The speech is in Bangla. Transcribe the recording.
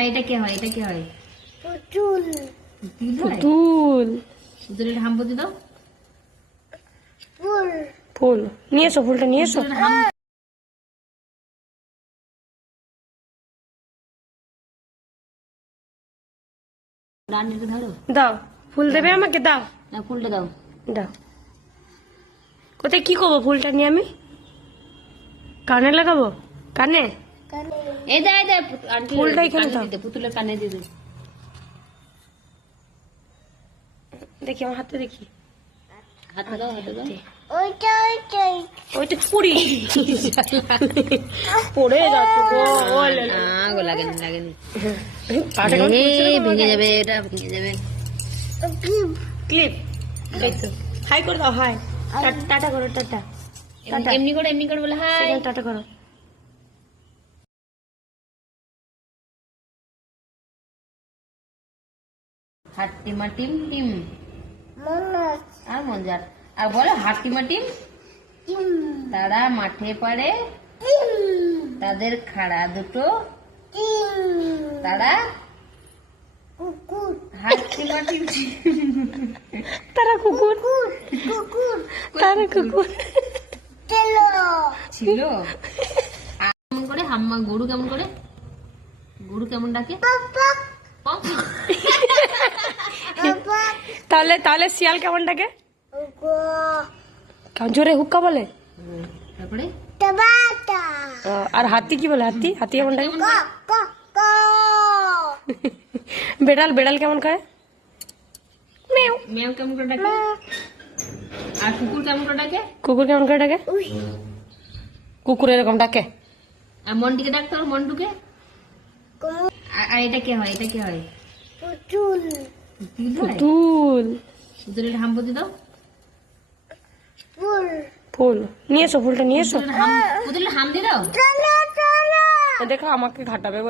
আর এটা কি হয়? এটা কি হয়? পুতুল। তিল হয়? পুতুল। পুতুলের হাম পুঁতি দাও। ফুল। ফুল নিয়ে এসো, ফুলটা নিয়ে এসো। পুতুলের হাম ডান্ডিটা ধরো। দাও, ফুল দেবে আমাকে, দাও না, ফুলটা দাও। দাও। কোথায় কি করবো ফুলটা নিয়ে আমি? কানে লাগাবো? কানে? কানে। এই দে, এই দে, আন্টি ফুলটা এখানে দাও। পুতুলের কানে দিয়ে দে। দেখি আমার হাতে, দেখি। হাতে দাও, হাতে দাও। ওইটা ওইটাই। ওইটা পুরি পড়ে যাচ্ছে গো। গো লাগেনি, লাগেনি। পাটা কেমন ফুলছে রে বাবা। ভেঙে যাবে, এটা ভেঙে যাবে। ক্লিপ। এই তো হাই করে দাও, হাই। টাটা করো, টাটা। টাটা। এমনি করে, এমনি করে বলে হাই। সেখানে টাটা করো। হাট্টিমা টিম টিম। মনস। আর মজার। আর বলো হাট্টিমা টিম। টিম। তারা মাঠে পারে, টিম। তাদের খাড়া দুটো, টিম। তারা কুকুর। হাট্টিমা টিম। তারা কুকুর, কুকুর। তারা কুকুর। তেলো। ছিল। কেমন করে হাম্মা? গরু কেমন করে? গরু কেমন ডাকে? পাপা। পক। পাপা। তাহলে তাহলে শিয়াল কেমন ডাকে? ওগো। কেমন জোরে হুক্কা বলে? তারপরে টমাটা। আর হাতি কি বলে? হাতি, হাতি কেমন ডাকে? ক ক ক। বেড়াল, বেড়াল কেমন করে? মেও। মেও কেমন করে ডাকে? আর কুকুর কেমন করে ডাকে? কুকুর কেমন করে ডাকে? উই। কুকুর এরকম ডাকে। আর মন্টুকে ডাকতে হবে, মন্টুকে। কুমু। আর এটা কি হয়? এটা কি হয়? পুতুল। তিল হয়? পুতুল। পুতুলের হাম পুঁতি দাও। ফুল। ফুল নিয়ে এসো, ফুলটা নিয়ে এসো। পুতুলের হাম দিয়ে দাও। চলো চলো। দেখো আমাকে ঘাটাবে।